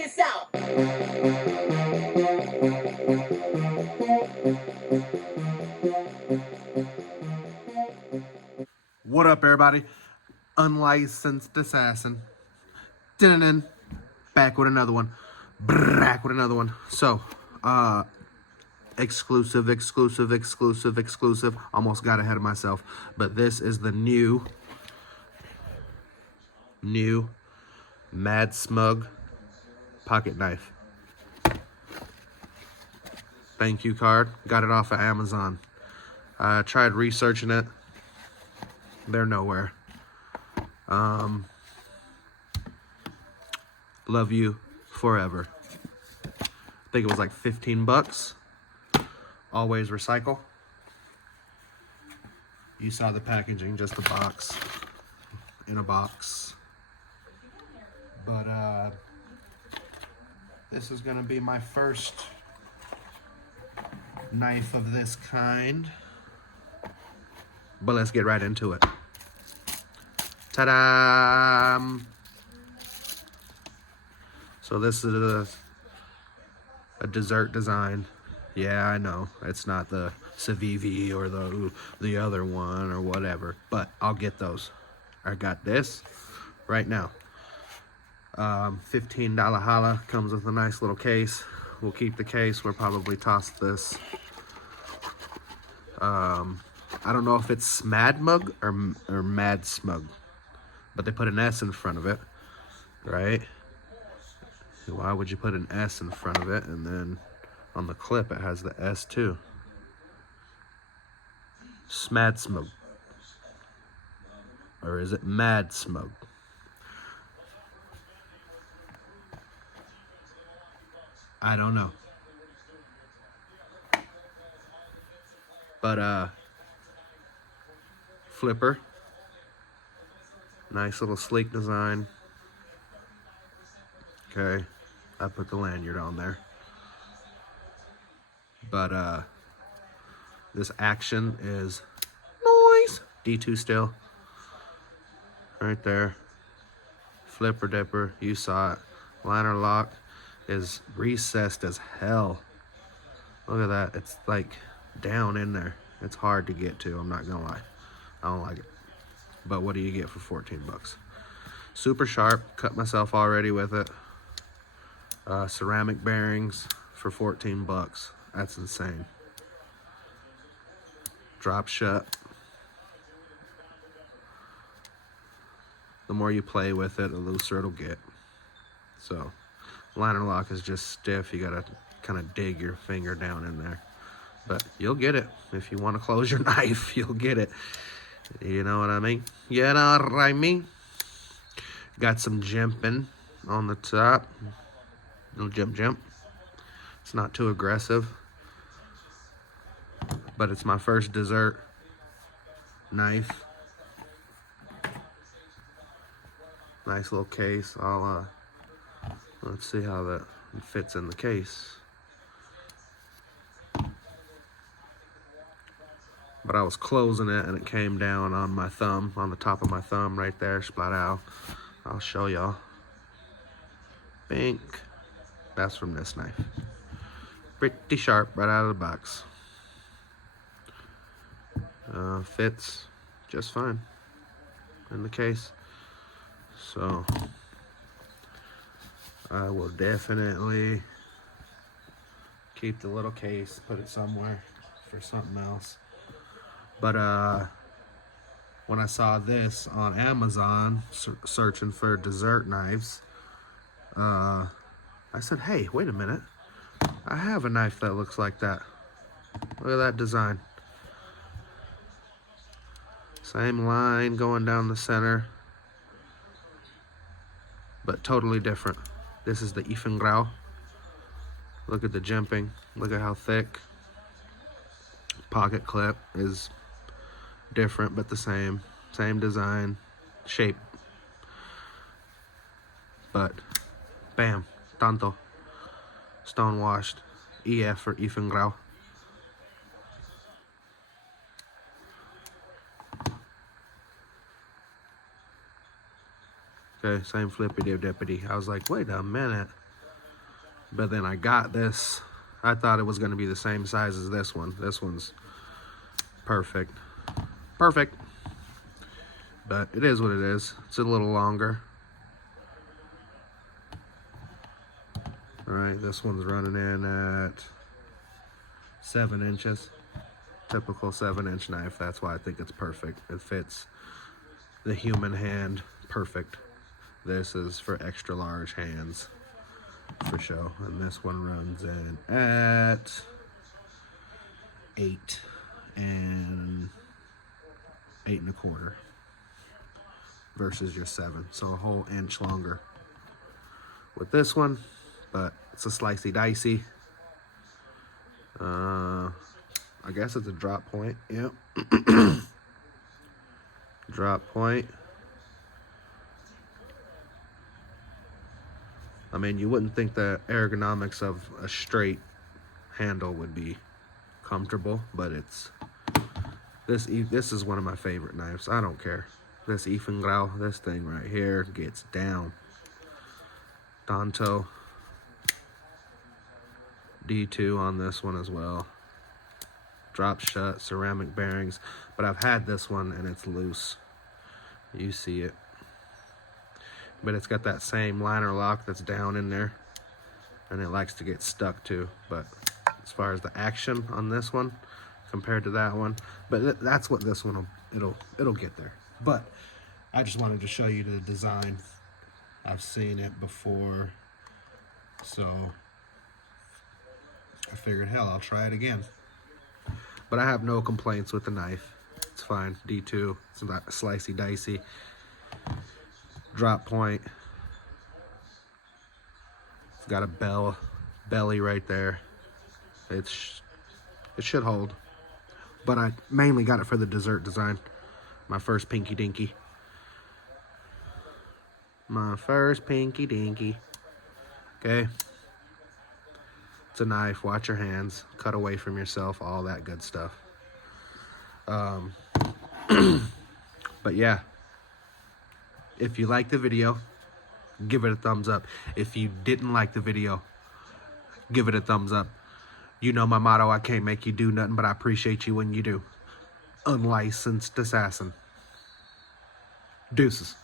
this out. What up, everybody? Unlicensed assassin. Dun-dun-dun. Back with another one. Back with another one. So, exclusive. Almost got ahead of myself. But this is the new Madsmaug pocket knife. Thank you card. Got it off of Amazon. I tried researching it. They're nowhere. Love you forever. I think it was like 15 bucks. Always recycle. You saw the packaging, just a box. In a box. But this is gonna be my first knife of this kind. But let's get right into it. Ta-da! So this is a dessert design. Yeah, I know. It's not the Civivi or the other one or whatever. But I'll get those. I got this right now. $15 holla. Comes with a nice little case. We'll keep the case. We'll probably toss this. I don't know if it's Smadmug or Madsmaug. But they put an S in front of it. Right? Why would you put an S in front of it? And then on the clip it has the S too. Smadsmaug. Or is it Madsmaug? I don't know. But flipper. Nice little sleek design. Okay. I put the lanyard on there. But this action is noise. D2 still. Right there. Flipper dipper. You saw it. Liner lock is recessed as hell. Look at that. It's like down in there. It's hard to get to. I'm not gonna lie. I don't like it. But what do you get for 14 bucks? Super sharp. Cut myself already with it. Ceramic bearings for 14 bucks. That's insane. Drop shut. The more you play with it, the looser it'll get. So, liner lock is just stiff. You gotta kind of dig your finger down in there. But you'll get it. If you want to close your knife, you'll get it. You know what I mean? You know what I mean? Got some jimping on the top. Little jimp. It's not too aggressive. But it's my first dessert knife. Nice little case. Let's see how that fits in the case. But I was closing it and it came down on my thumb, on the top of my thumb right there, splat out. I'll show y'all. Bink. That's from this knife. Pretty sharp right out of the box. Fits just fine in the case. So I will definitely keep the little case, put it somewhere for something else. But when I saw this on Amazon, searching for dessert knives, I said, hey, wait a minute. I have a knife that looks like that. Look at that design. Same line going down the center, but totally different. This is the Ifengrau. Look at the jimping. Look at how thick. Pocket clip is different, but the same. Same design, shape. But, bam, tanto. Stonewashed. EF for Ifengrau. Okay, same flippity dippity. I was like, wait a minute. But then I got this. I thought it was going to be the same size as this one. This one's perfect. Perfect. But it is what it is. It's a little longer. Alright, this one's running in at 7 inches. Typical 7-inch knife. That's why I think it's perfect. It fits the human hand perfect. This is for extra large hands for sure. And this one runs in at 8 and 8 1/4 versus your 7. So a whole inch longer with this one, but it's a slicey dicey. I guess it's a drop point. Yep. Drop point. I mean, you wouldn't think the ergonomics of a straight handle would be comfortable, but it's this is one of my favorite knives. I don't care. This Ifengrau, this thing right here gets down. Danto D2 on this one as well. Drop shut, ceramic bearings, but I've had this one and it's loose. You see it. But it's got that same liner lock that's down in there, and it likes to get stuck too. But as far as the action on this one compared to that one, but that's what this one it'll get there. But I just wanted to show you the design. I've seen it before, so I figured, hell, I'll try it again. But I have no complaints with the knife. It's fine. D2. It's not slicey dicey. Drop point. It's got a belly right there. It should hold. But I mainly got it for the dessert design. My first pinky dinky. My first pinky dinky. Okay. It's a knife. Watch your hands. Cut away from yourself. All that good stuff. But yeah. If you like the video, give it a thumbs up. If you didn't like the video, give it a thumbs up. You know my motto, I can't make you do nothing, but I appreciate you when you do. Unlicensed assassin. Deuces.